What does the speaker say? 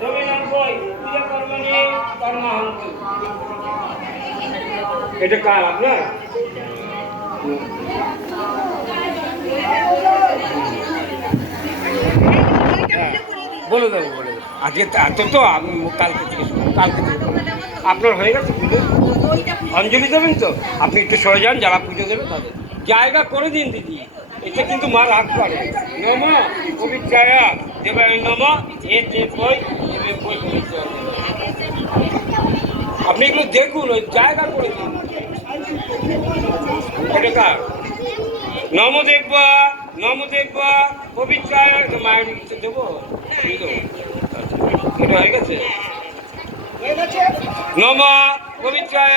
দেবেন এটা কার আপনার? হ্যাঁ, বলে দেবো বলে দেবো। আজকে এত তো আমি কালকে থেকে কালকে থেকে আপনার হয়ে গেছে পুজো? অঞ্জলি দেবেন তো? আপনি একটু সরে যান যারা পুজো দেবে তাদের। জায়গা করে দিন দিদি। এটা কিন্তু মা রাগ করে নম, পবিত্রায়া, দেবায় নম, এ দেব বই দেবে বই আপনি এগুলো দেখুন, ওই জায়গা করে দিন। নম দেখবা নম দেখবা, পবিত্রায় মায়ের দেবো? এটা হয়ে গেছে? নম, পবিত্রায়